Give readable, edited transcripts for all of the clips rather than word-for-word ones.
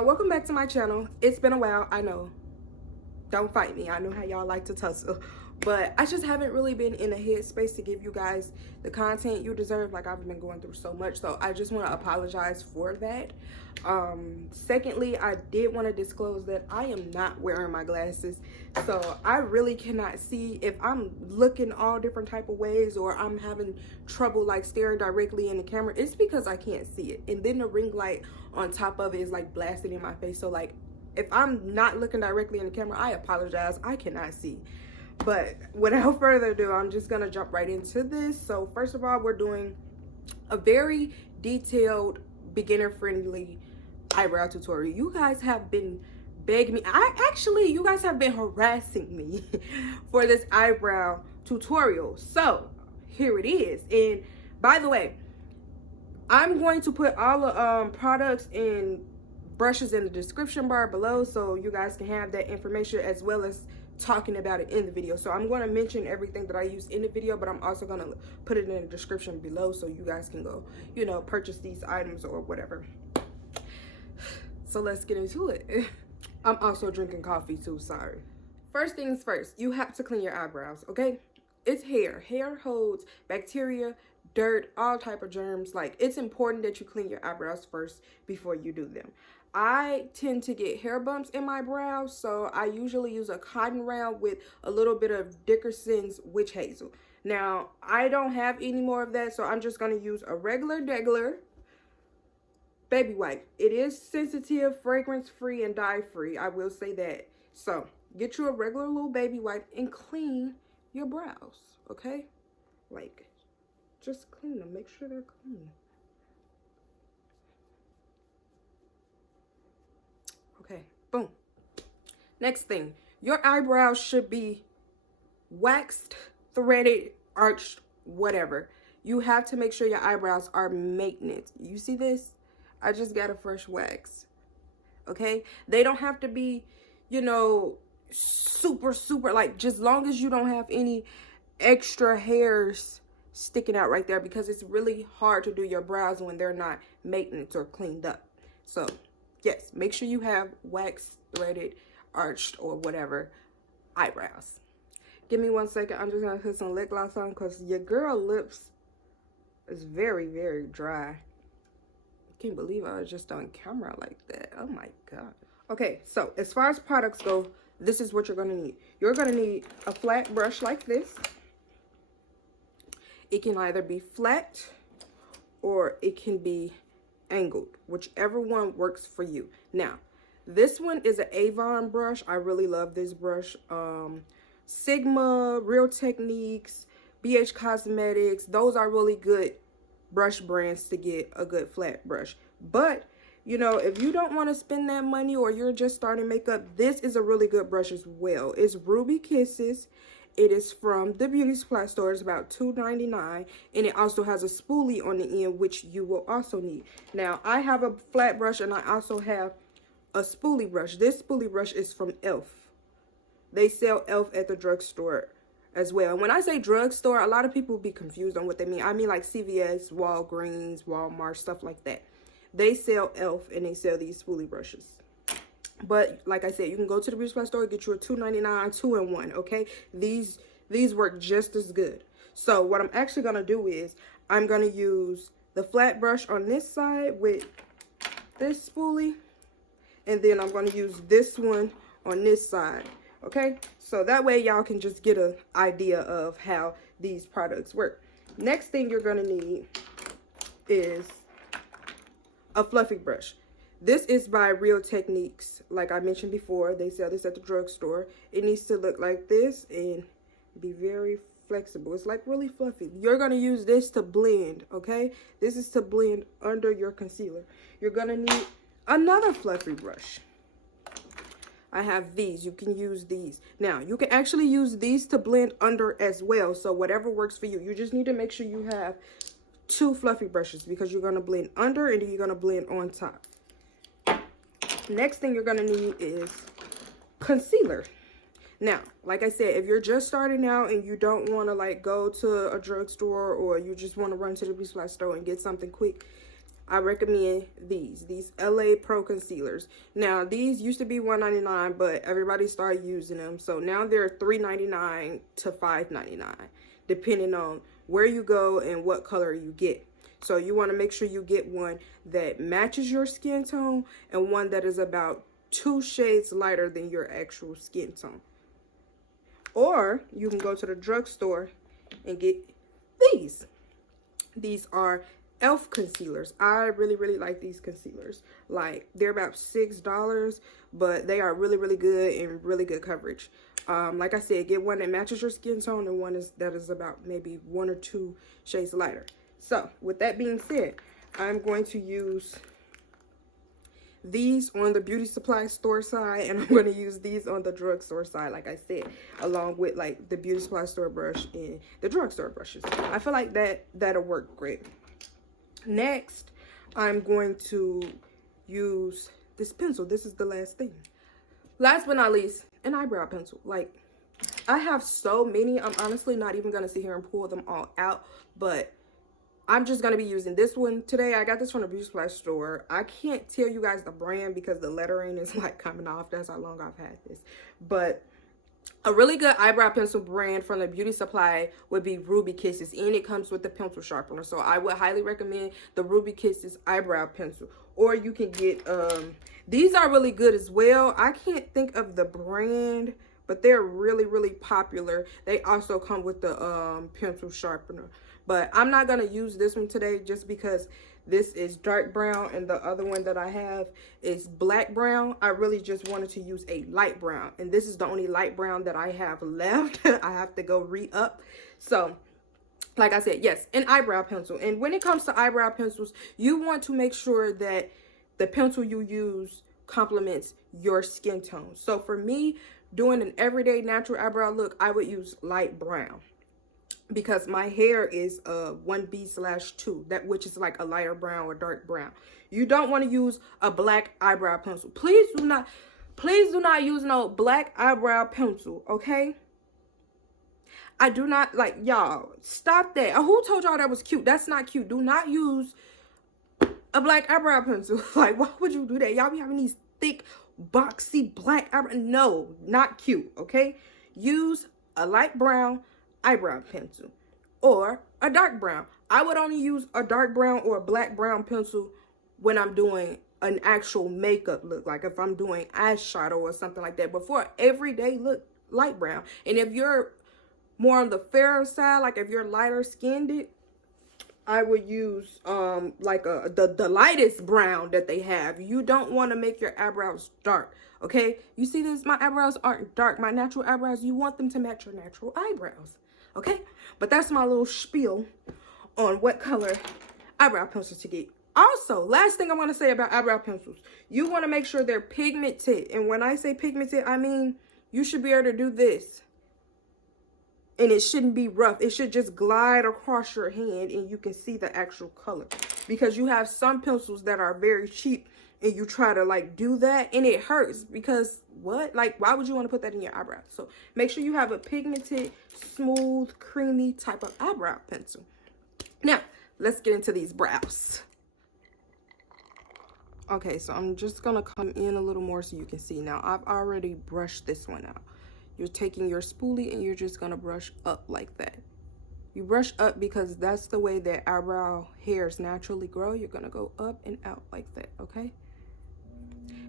y'all, welcome back to my channel. It's been a while, I know. Don't fight me, I know how y'all like to tussle, but I just haven't really been in a headspace to give you guys the content you deserve. Like, I've been going through so much, so I just want to apologize for that. Secondly, I did want to disclose that I am not wearing my glasses, so I really cannot see if I'm looking all different type of ways or I'm having trouble like staring directly in the camera. It's because I can't see it, and then the ring light on top of it is like blasting in my face. So like, if I'm not looking directly in the camera, I apologize, I cannot see. But without further ado, I'm just gonna jump right into this. So first of all, we're doing a very detailed, beginner friendly eyebrow tutorial. You guys have been begging me, you guys have been harassing me for this eyebrow tutorial, so here it is. And by the way, I'm going to put all the products and brushes in the description bar below, so you guys can have that information as well as talking about it in the video. So I'm going to mention everything that I use in the video, but I'm also going to put it in the description below so you guys can go, you know, purchase these items or whatever. So let's get into it. I'm also drinking coffee too, sorry. First things first, you have to clean your eyebrows, okay? It's hair. Hair holds bacteria, dirt, all type of germs. Like, it's important that you clean your eyebrows first before you do them. I tend to get hair bumps in my brows, so I usually use a cotton round with a little bit of Dickerson's witch hazel. Now, I don't have any more of that, so I'm just going to use a regular baby wipe. It is sensitive, fragrance free, and dye free, I will say that. So get you a regular little baby wipe and clean your brows, okay? Like, just clean them, make sure they're clean. Okay, boom. Next thing, your eyebrows should be waxed, threaded, arched, whatever. You have to make sure your eyebrows are maintenance. You see this? I just got a fresh wax, okay? They don't have to be, you know, super, like, just long as you don't have any extra hairs sticking out right there, because it's really hard to do your brows when they're not maintenance or cleaned up. So yes, make sure you have waxed, threaded, arched, or whatever eyebrows. Give me 1 second. I'm just gonna put some lip gloss on because your girl lips is very, very dry. I can't believe I was just on camera like that. Oh my god. Okay, so as far as products go, this is what you're gonna need. You're gonna need a flat brush like this. It can either be flat or it can be angled, whichever one works for you. Now, this one is an Avon brush. I really love this brush. Sigma, Real Techniques, BH Cosmetics, those are really good brush brands to get a good flat brush. But you know, if you don't want to spend that money or you're just starting makeup, this is a really good brush as well. It's Ruby Kisses. It is from the beauty supply store. It's about $2.99, and it also has a spoolie on the end, which you will also need. Now, I have a flat brush and I also have a spoolie brush. This spoolie brush is from e.l.f. They sell e.l.f. at the drugstore as well. And when I say drugstore, a lot of people be confused on what they mean. I mean like CVS, Walgreens, Walmart, stuff like that. They sell e.l.f. and they sell these spoolie brushes. But like I said, you can go to the beauty supply store, get you a $2.99 2-in-1, okay? These work just as good. So what I'm actually going to do is I'm going to use the flat brush on this side with this spoolie, and then I'm going to use this one on this side, okay? So that way y'all can just get an idea of how these products work. Next thing you're going to need is a fluffy brush. This is by Real Techniques. Like I mentioned before, they sell this at the drugstore. It needs to look like this and be very flexible. It's like really fluffy. You're going to use this to blend, okay? This is to blend under your concealer. You're going to need another fluffy brush. I have these. You can use these. Now, you can actually use these to blend under as well. So whatever works for you. You just need to make sure you have 2 fluffy brushes because you're going to blend under and then you're going to blend on top. Next thing you're going to need is concealer. Now, like I said, if you're just starting out and you don't want to like go to a drugstore or you just want to run to the beauty supply store and get something quick, I recommend these LA Pro concealers. Now, these used to be $1.99, but everybody started using them. So now they're $3.99 to $5.99, depending on where you go and what color you get. So you want to make sure you get one that matches your skin tone and one that is about 2 shades lighter than your actual skin tone. Or you can go to the drugstore and get these. These are e.l.f. concealers. I really like these concealers. Like, they're about $6, but they are really good and really good coverage. Like I said, get one that matches your skin tone and one that is about maybe 1 or 2 shades lighter. So, with that being said, I'm going to use these on the beauty supply store side, and I'm going to use these on the drugstore side, like I said, along with like the beauty supply store brush and the drugstore brushes. I feel like that'll work great. Next, I'm going to use this pencil. This is the last thing. Last but not least, an eyebrow pencil. Like, I have so many. I'm honestly not even going to sit here and pull them all out, but I'm just going to be using this one today. I got this from the beauty supply store. I can't tell you guys the brand because the lettering is like coming off. That's how long I've had this. But a really good eyebrow pencil brand from the beauty supply would be Ruby Kisses, and it comes with the pencil sharpener. So I would highly recommend the Ruby Kisses eyebrow pencil. Or you can get, these are really good as well. I can't think of the brand, but they're really popular. They also come with the pencil sharpener. But I'm not going to use this one today just because this is dark brown and the other one that I have is black brown. I really just wanted to use a light brown. And this is the only light brown that I have left. I have to go re-up. So, like I said, yes, an eyebrow pencil. And when it comes to eyebrow pencils, you want to make sure that the pencil you use complements your skin tone. So for me, doing an everyday natural eyebrow look, I would use light brown, because my hair is 1B/2, which is like a lighter brown or dark brown. You don't want to use a black eyebrow pencil. Please do not use no black eyebrow pencil, okay? I do not, like, y'all, stop that. Who told y'all that was cute? That's not cute. Do not use a black eyebrow pencil. Like, why would you do that? Y'all be having these thick, boxy black eyebrow. No, not cute, okay? Use a light brown eyebrow pencil or a dark brown. I would only use a dark brown or a black brown pencil when I'm doing an actual makeup look, like if I'm doing eyeshadow or something like that. But for an everyday look, light brown. And if you're more on the fairer side, like if you're lighter skinned, I would use like the lightest brown that they have. You don't want to make your eyebrows dark, okay? You see this? My eyebrows aren't dark. My natural eyebrows, you want them to match your natural eyebrows. Okay, but that's my little spiel on what color eyebrow pencils to get. Also, last thing I want to say about eyebrow pencils, you want to make sure they're pigmented. And when I say pigmented, I mean you should be able to do this. And it shouldn't be rough. It should just glide across your hand and you can see the actual color. Because you have some pencils that are very cheap and you try to like do that and it hurts because what? Like, why would you want to put that in your eyebrows? So make sure you have a pigmented, smooth, creamy type of eyebrow pencil. Now, let's get into these brows. Okay, so I'm just going to come in a little more so you can see. Now, I've already brushed this one out. You're taking your spoolie and you're just going to brush up like that. You brush up because that's the way that eyebrow hairs naturally grow. You're going to go up and out like that, okay?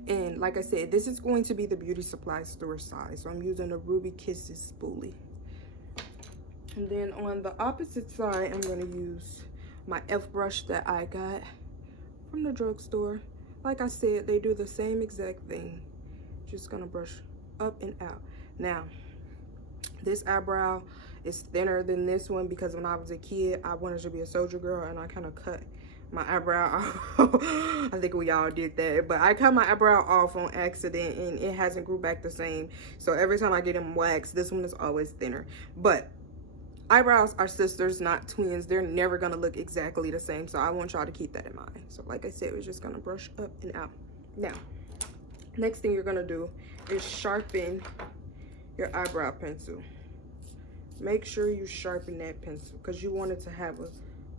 And like I said, this is going to be the beauty supply store size. So I'm using a Ruby Kisses spoolie. And then on the opposite side, I'm going to use my e.l.f. brush that I got from the drugstore. Like I said, they do the same exact thing. Just going to brush up and out. Now, this eyebrow is thinner than this one because when I was a kid, I wanted to be a soldier girl and I kind of cut my eyebrow off. I think we all did that, but I cut my eyebrow off on accident and it hasn't grew back the same. So every time I get them waxed, this one is always thinner. But eyebrows are sisters, not twins. They're never gonna look exactly the same. So I want y'all to keep that in mind. So like I said, we're just gonna brush up and out. Now, next thing you're gonna do is sharpen your eyebrow pencil. Make sure you sharpen that pencil because you want it to have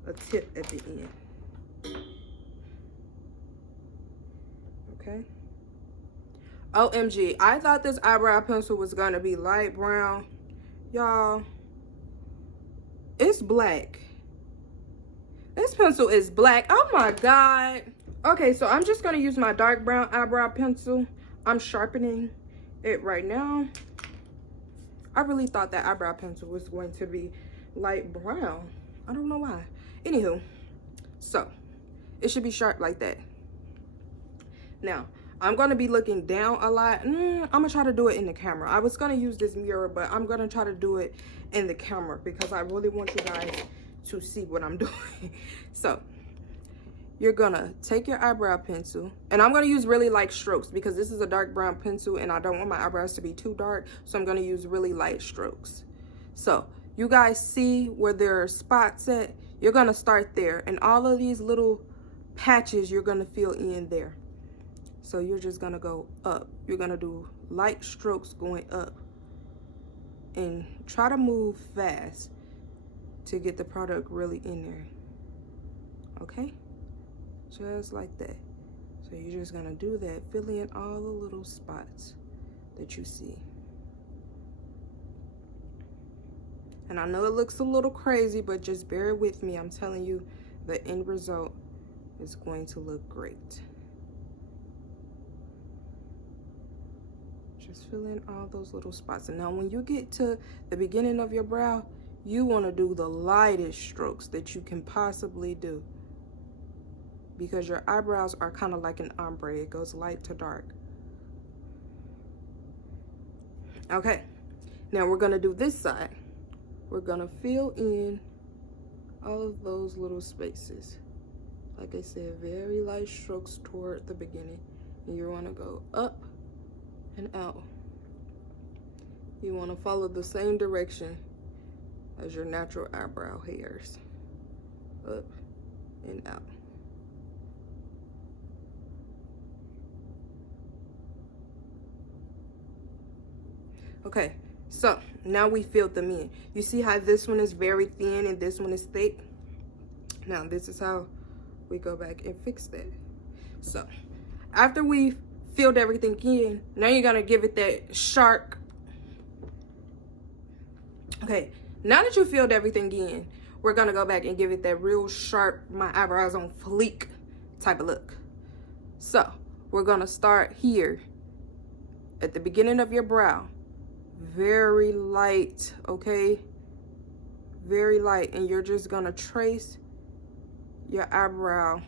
a tip at the end. Okay. OMG, I thought this eyebrow pencil was gonna be light brown. Y'all, it's black. This pencil is black. Oh my God. Okay, so I'm just gonna use my dark brown eyebrow pencil. I'm sharpening it right now. I really thought that eyebrow pencil was going to be light brown. I don't know why. Anywho, so it should be sharp like that. Now, I'm going to be looking down a lot. I'm going to try to do it in the camera. I was going to use this mirror, but I'm going to try to do it in the camera because I really want you guys to see what I'm doing. So, you're going to take your eyebrow pencil, and I'm going to use really light strokes because this is a dark brown pencil and I don't want my eyebrows to be too dark. So, I'm going to use really light strokes. So, you guys see where there are spots at? You're going to start there, and all of these little patches you're going to fill in there. So you're just gonna go up. You're gonna do light strokes going up and try to move fast to get the product really in there. Okay? Just like that. So you're just gonna do that, fill in all the little spots that you see. And I know it looks a little crazy, but just bear with me. I'm telling you, the end result is going to look great. Just fill in all those little spots. And now when you get to the beginning of your brow, you want to do the lightest strokes that you can possibly do, because your eyebrows are kind of like an ombre. It goes light to dark. Okay, now we're going to do this side. We're going to fill in all of those little spaces. Like I said, very light strokes toward the beginning. And you want to go up and out. You want to follow the same direction as your natural eyebrow hairs. Up and out. Okay, so now we filled them in. You see how this one is very thin and this one is thick? Now this is how we go back and fix that. So after we've filled everything in, now you're gonna give it that sharp. Okay, now that you filled everything in, we're gonna go back and give it that real sharp, my eyebrows on fleek type of look. So we're gonna start here at the beginning of your brow, very light, okay, very light, and you're just gonna trace your eyebrow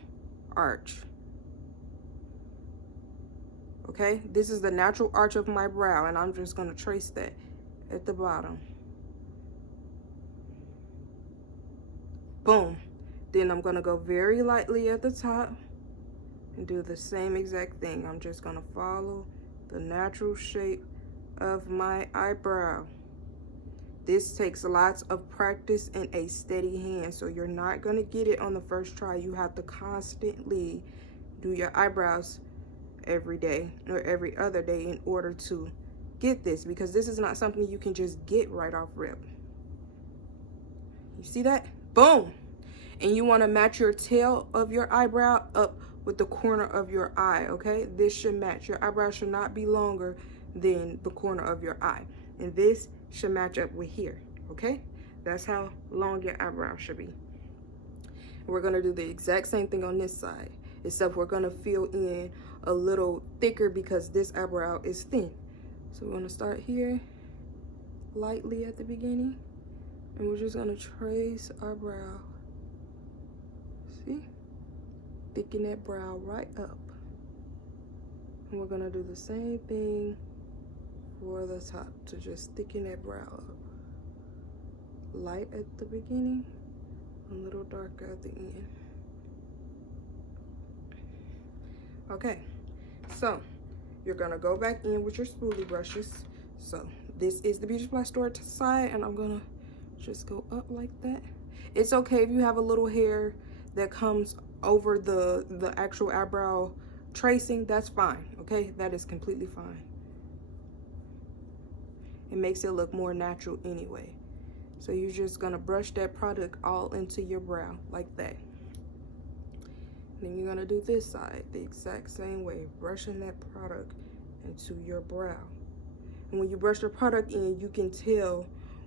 arch. Okay, this is the natural arch of my brow, and I'm just going to trace that at the bottom. Boom. Then I'm going to go very lightly at the top and do the same exact thing. I'm just going to follow the natural shape of my eyebrow. This takes lots of practice and a steady hand, so you're not going to get it on the first try. You have to constantly do your eyebrows every day or every other day in order to get this, because this is not something you can just get right off rip. You see that? Boom. And you want to match your tail of your eyebrow up with the corner of your eye. Okay, this should match. Your eyebrow should not be longer than the corner of your eye, and this should match up with here. Okay, that's how long your eyebrow should be. We're going to do the exact same thing on this side, except we're going to fill in a little thicker because this eyebrow is thin. So we're going to start here lightly at the beginning, and we're just going to trace our brow. See? Thicken that brow right up. And we're going to do the same thing for the top, to just thicken that brow up. Light at the beginning, a little darker at the end. Okay, so you're gonna go back in with your spoolie brushes. So this is the Beauty Supply Store side, and I'm gonna just go up like that. It's okay if you have a little hair that comes over the actual eyebrow tracing, that's fine, okay? That is completely fine. It makes it look more natural anyway. So you're just gonna brush that product all into your brow like that. Then you're gonna do this side the exact same way, brushing that product into your brow. And when you brush the product in, you can tell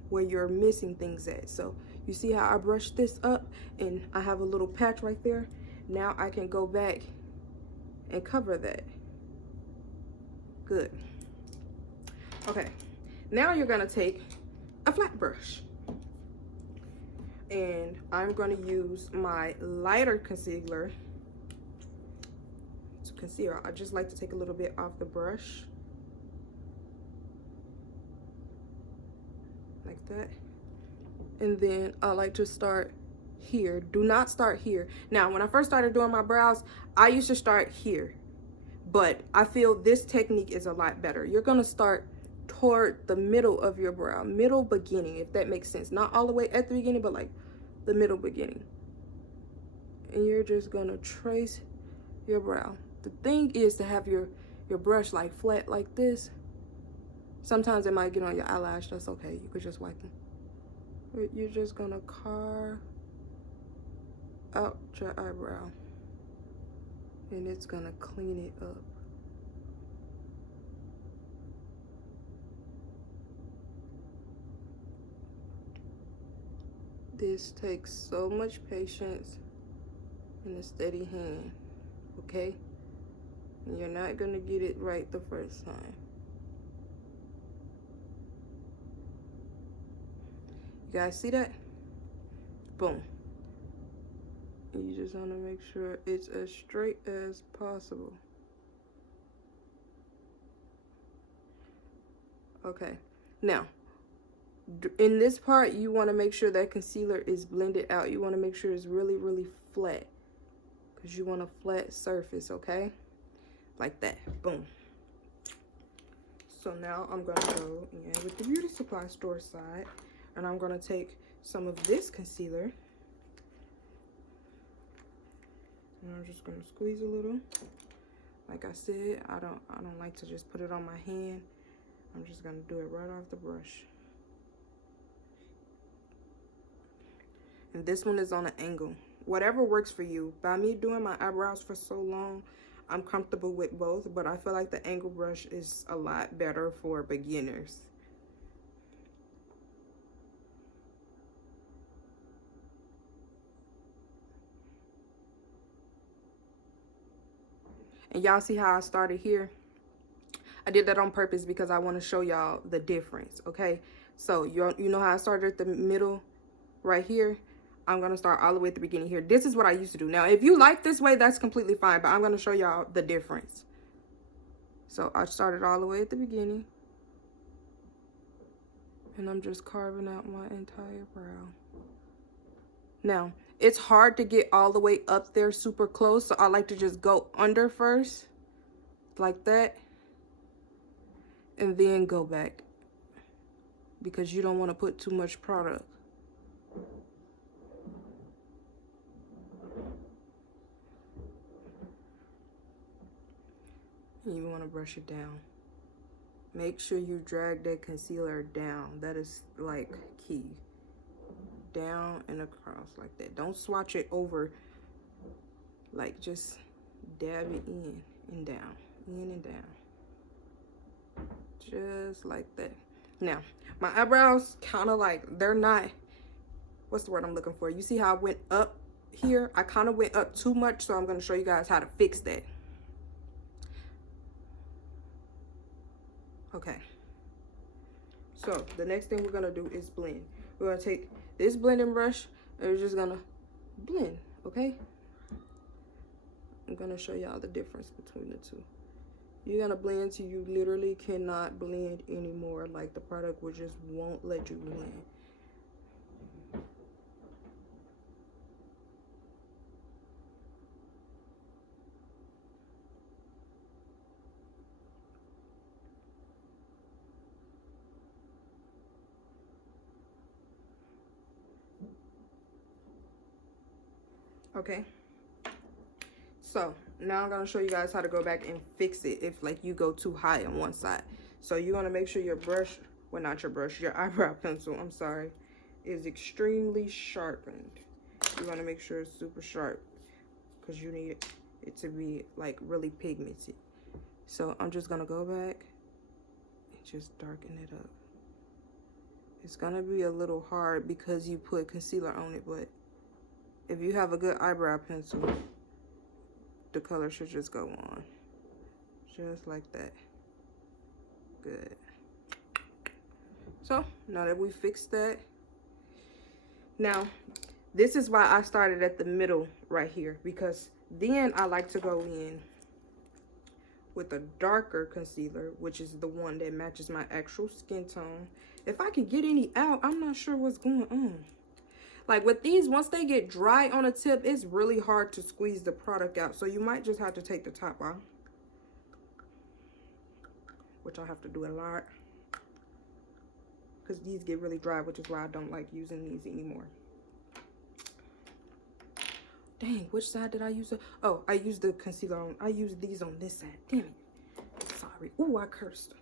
where you're missing things at. So you see how I brush this up and I have a little patch right there? Now I can go back and cover that. Good. Okay, now you're gonna take a flat brush. And I'm gonna use my lighter concealer to conceal. I just like to take a little bit off the brush. Like that. And then I like to start here. Do not start here. Now, when I first started doing my brows, I used to start here. But I feel this technique is a lot better. You're gonna start toward the middle of your brow, middle beginning, if that makes sense. Not all the way at the beginning, but like the middle beginning. And you're just gonna trace your brow. The thing is to have your brush like flat like this. Sometimes it might get on your eyelash. That's okay. You could just wipe them. But you're just gonna carve out your eyebrow. And it's gonna clean it up. This takes so much patience and a steady hand, okay? And you're not gonna get it right the first time. You guys see that? Boom. You just wanna make sure it's as straight as possible. Okay, now, in this part, you want to make sure that concealer is blended out. You want to make sure it's really, really flat, because you want a flat surface, okay? Like that. Boom. So now I'm going to go in with the beauty supply store side, and I'm going to take some of this concealer, and I'm just going to squeeze a little. Like I said, I don't like to just put it on my hand. I'm just going to do it right off the brush. And this one is on an angle. Whatever works for you. By me doing my eyebrows for so long, I'm comfortable with both, but I feel like the angle brush is a lot better for beginners. And y'all see how I started here? I did that on purpose because I want to show y'all the difference, okay? So you know how I started at the middle right here? I'm going to start all the way at the beginning here. This is what I used to do. Now, if you like this way, that's completely fine, but I'm going to show y'all the difference. So I started all the way at the beginning. And I'm just carving out my entire brow. Now, it's hard to get all the way up there super close, so I like to just go under first, like that, and then go back, because you don't want to put too much product. You want to brush it down. Make sure you drag that concealer down. That is like key. Down and across like that. Don't swatch it over. Like, just dab it in and down. In and down. Just like that. Now, my eyebrows kind of like, they're not, what's the word I'm looking for? You see how I went up here? I kind of went up too much, so I'm going to show you guys how to fix that. Okay, so the next thing we're gonna do is blend. We're gonna take this blending brush and we're just gonna blend, okay? I'm gonna show y'all the difference between the two. You're gonna blend till you literally cannot blend anymore. Like, the product will just won't let you blend. Okay, so now I'm gonna show you guys how to go back and fix it if like you go too high on one side. So you're gonna make sure your brush, well, not your brush, your eyebrow pencil, I'm sorry, is extremely sharpened. You want to make sure it's super sharp, because you need it to be like really pigmented. So I'm just gonna go back and just darken it up. It's gonna be a little hard because you put concealer on it, but if you have a good eyebrow pencil, the color should just go on. Just like that. Good. So now that we fixed that, now this is why I started at the middle right here, because then I like to go in with a darker concealer, which is the one that matches my actual skin tone. If I can get any out, I'm not sure what's going on. Like with these, once they get dry on the tip, it's really hard to squeeze the product out. So you might just have to take the top off, which I have to do a lot because these get really dry, which is why I don't like using these anymore. Dang, which side did I use? Oh, I used the concealer on. I used these on this side. Damn it. Sorry. Ooh, I cursed.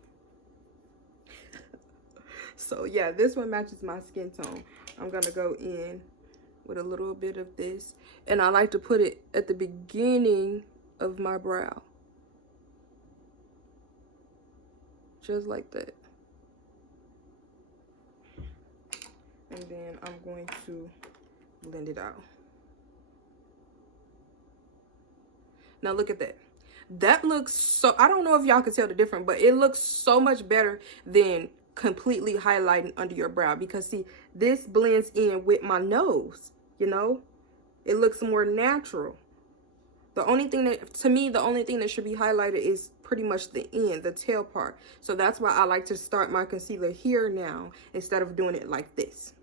So yeah, this one matches my skin tone. I'm gonna go in with a little bit of this, and I like to put it at the beginning of my brow, just like that. And then I'm going to blend it out. Now look at that. That looks so, I don't know if y'all can tell the difference, but it looks so much better than completely highlighting under your brow, because see, this blends in with my nose, you know? It looks more natural. The only thing that, to me, the only thing that should be highlighted is pretty much the end, the tail part. So that's why I like to start my concealer here now instead of doing it like this.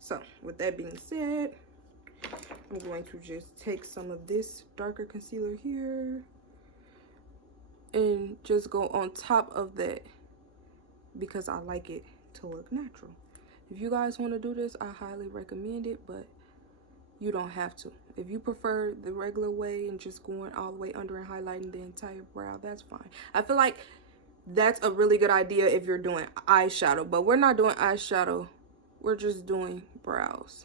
So with that being said, I'm going to just take some of this darker concealer here and just go on top of that because I like it to look natural. If you guys want to do this, I highly recommend it, but you don't have to. If you prefer the regular way and just going all the way under and highlighting the entire brow, that's fine. I feel like that's a really good idea if you're doing eyeshadow, but we're not doing eyeshadow. We're just doing brows.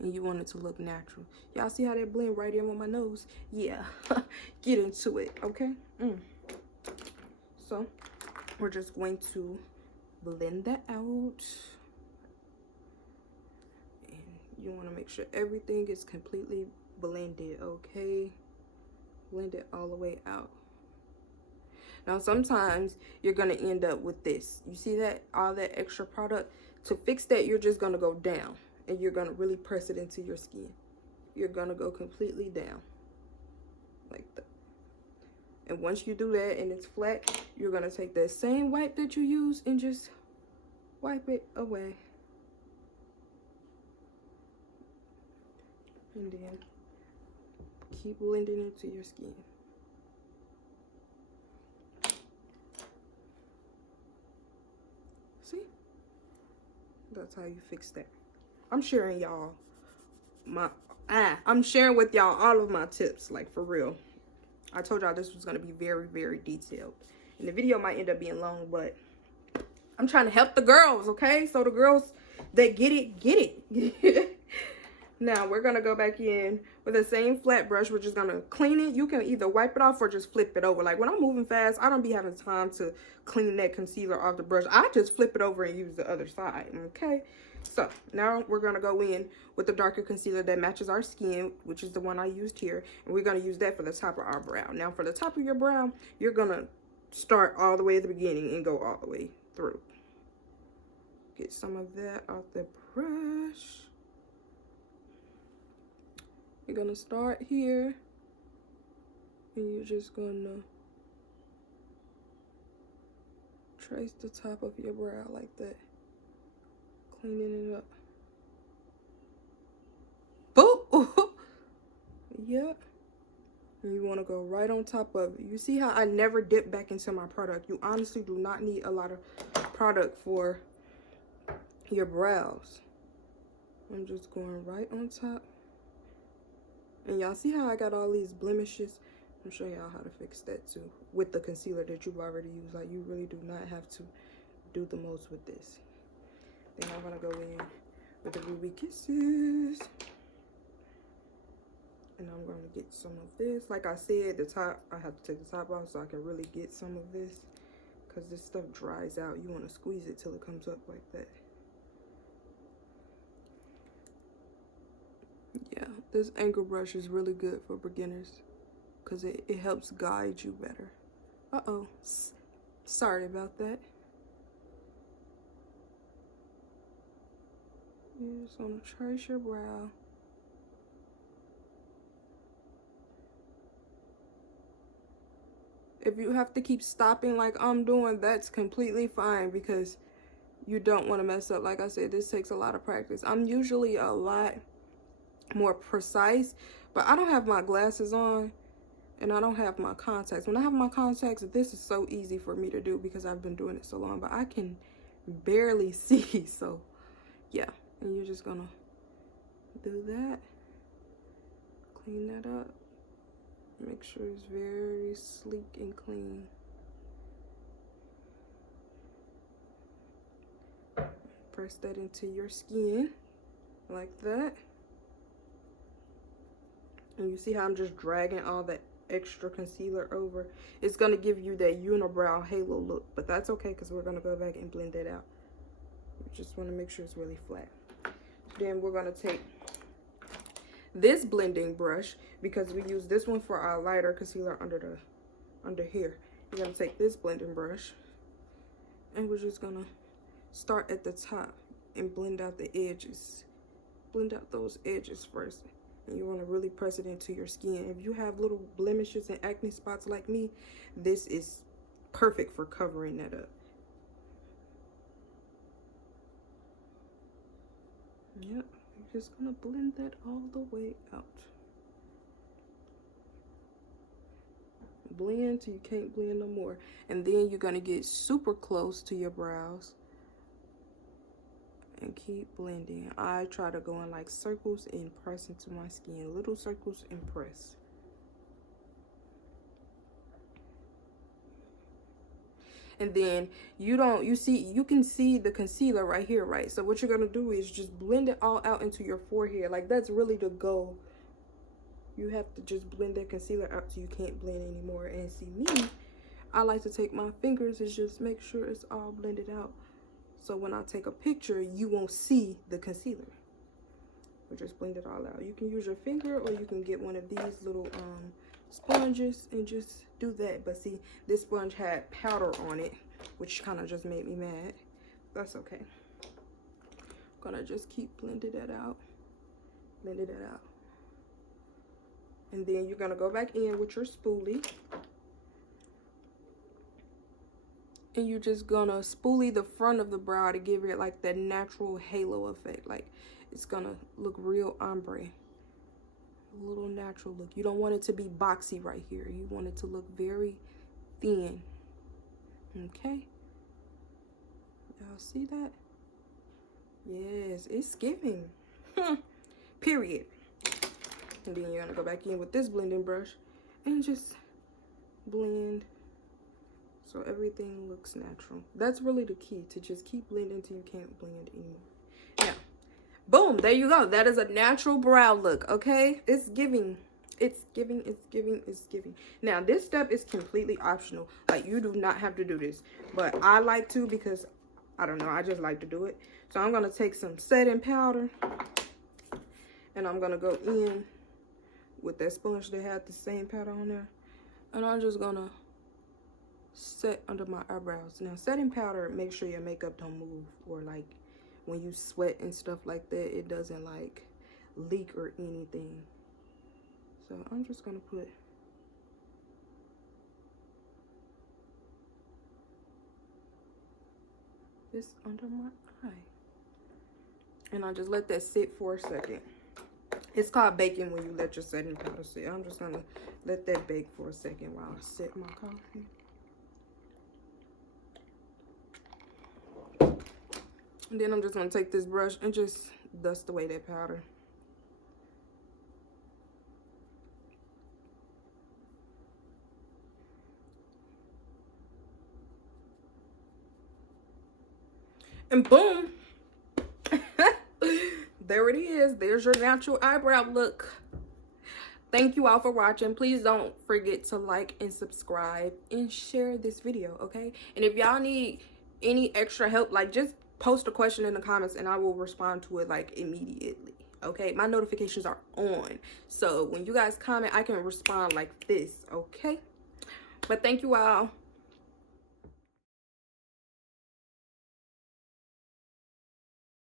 And you want it to look natural. Y'all see how that blend right in with my nose? Yeah. Get into it, okay? So we're just going to blend that out. And you want to make sure everything is completely blended, okay? Blend it all the way out. Now sometimes you're going to end up with this. You see that? All that extra product. To fix that, you're just going to go down. And you're going to really press it into your skin. You're going to go completely down. Like that. And once you do that and it's flat, you're going to take that same wipe that you use and just wipe it away. And then keep blending into your skin. See? That's how you fix that. I'm sharing y'all I'm sharing with y'all all of my tips, like for real. I told y'all this was going to be very, very detailed. And the video might end up being long, but I'm trying to help the girls, okay? So the girls that get it. Now we're going to go back in with the same flat brush. We're just going to clean it. You can either wipe it off or just flip it over. Like when I'm moving fast, I don't be having time to clean that concealer off the brush. I just flip it over and use the other side, okay? So now we're going to go in with the darker concealer that matches our skin, which is the one I used here. And we're going to use that for the top of our brow. Now for the top of your brow, you're going to start all the way at the beginning and go all the way through. Get some of that off the brush. You're going to start here. And you're just going to trace the top of your brow like that. Cleaning it up. Boop! Yep. And you want to go right on top of it. You see how I never dip back into my product. You honestly do not need a lot of product for your brows. I'm just going right on top. And y'all see how I got all these blemishes? I'm showing y'all how to fix that too. With the concealer that you've already used. Like you really do not have to do the most with this. Then I'm gonna go in with the Ruby Kisses. And I'm going to get some of this. Like I said, the top, I have to take the top off so I can really get some of this. Because this stuff dries out. You want to squeeze it till it comes up like that. Yeah, this angle brush is really good for beginners. Because it helps guide you better. Uh-oh. Sorry about that. You just want to trace your brow. If you have to keep stopping like I'm doing, that's completely fine because you don't want to mess up. Like I said, this takes a lot of practice. I'm usually a lot more precise, but I don't have my glasses on and I don't have my contacts. When I have my contacts, this is so easy for me to do because I've been doing it so long, but I can barely see. So yeah, and you're just gonna do that, clean that up. Make sure it's very sleek and clean. Press that into your skin like that. And you see how I'm just dragging all that extra concealer over? It's going to give you that unibrow halo look, but that's okay because we're going to go back and blend that out. We just want to make sure it's really flat. Then we're going to take this blending brush because we use this one for our lighter concealer under here. You're going to take this blending brush and we're just going to start at the top and blend out the edges. Blend out those edges first. And you want to really press it into your skin. If you have little blemishes and acne spots like me, this is perfect for covering that up. Yep. Just gonna blend that all the way out. Blend till you can't blend no more. And then you're gonna get super close to your brows and keep blending. I try to go in like circles and press into my skin. Little circles and press. And then you can see the concealer right here, right? So what you're gonna do is just blend it all out into your forehead. Like that's really the goal. You have to just blend that concealer out so you can't blend anymore. And see me, I like to take my fingers and just make sure it's all blended out. So when I take a picture, you won't see the concealer. Or just blend it all out. You can use your finger or you can get one of these little sponges and just do that. But see, this sponge had powder on it, which kind of just made me mad. That's okay. I'm gonna just keep blending that out. Blending that out. And then you're gonna go back in with your spoolie. And you're just gonna spoolie the front of the brow to give it like that natural halo effect. Like it's gonna look real ombre. A little natural look. You don't want it to be boxy right here. You want it to look very thin. Okay. Y'all see that? Yes, it's giving. Period. And then you're gonna go back in with this blending brush and just blend so everything looks natural. That's really the key, to just keep blending till you can't blend anymore. Now, boom, there you go. That is a natural brow look, okay? It's giving. It's giving, it's giving, it's giving. Now, this step is completely optional. Like, you do not have to do this. But I like to because, I don't know, I just like to do it. So I'm going to take some setting powder. And I'm going to go in with that sponge that had the same powder on there. And I'm just going to set under my eyebrows. Now, setting powder makes sure your makeup don't move, or like when you sweat and stuff like that, it doesn't like leak or anything. So I'm just gonna put this under my eye, and I just let that sit for a second. It's called baking when you let your setting powder sit. I'm just gonna let that bake for a second while I sip my coffee. And then I'm just going to take this brush and just dust away that powder. And boom. There it is. There's your natural eyebrow look. Thank you all for watching. Please don't forget to like and subscribe and share this video, okay? And if y'all need any extra help, like, just post a question in the comments and I will respond to it like immediately, okay? My notifications are on, so when you guys comment, I can respond like this, okay? But thank you all.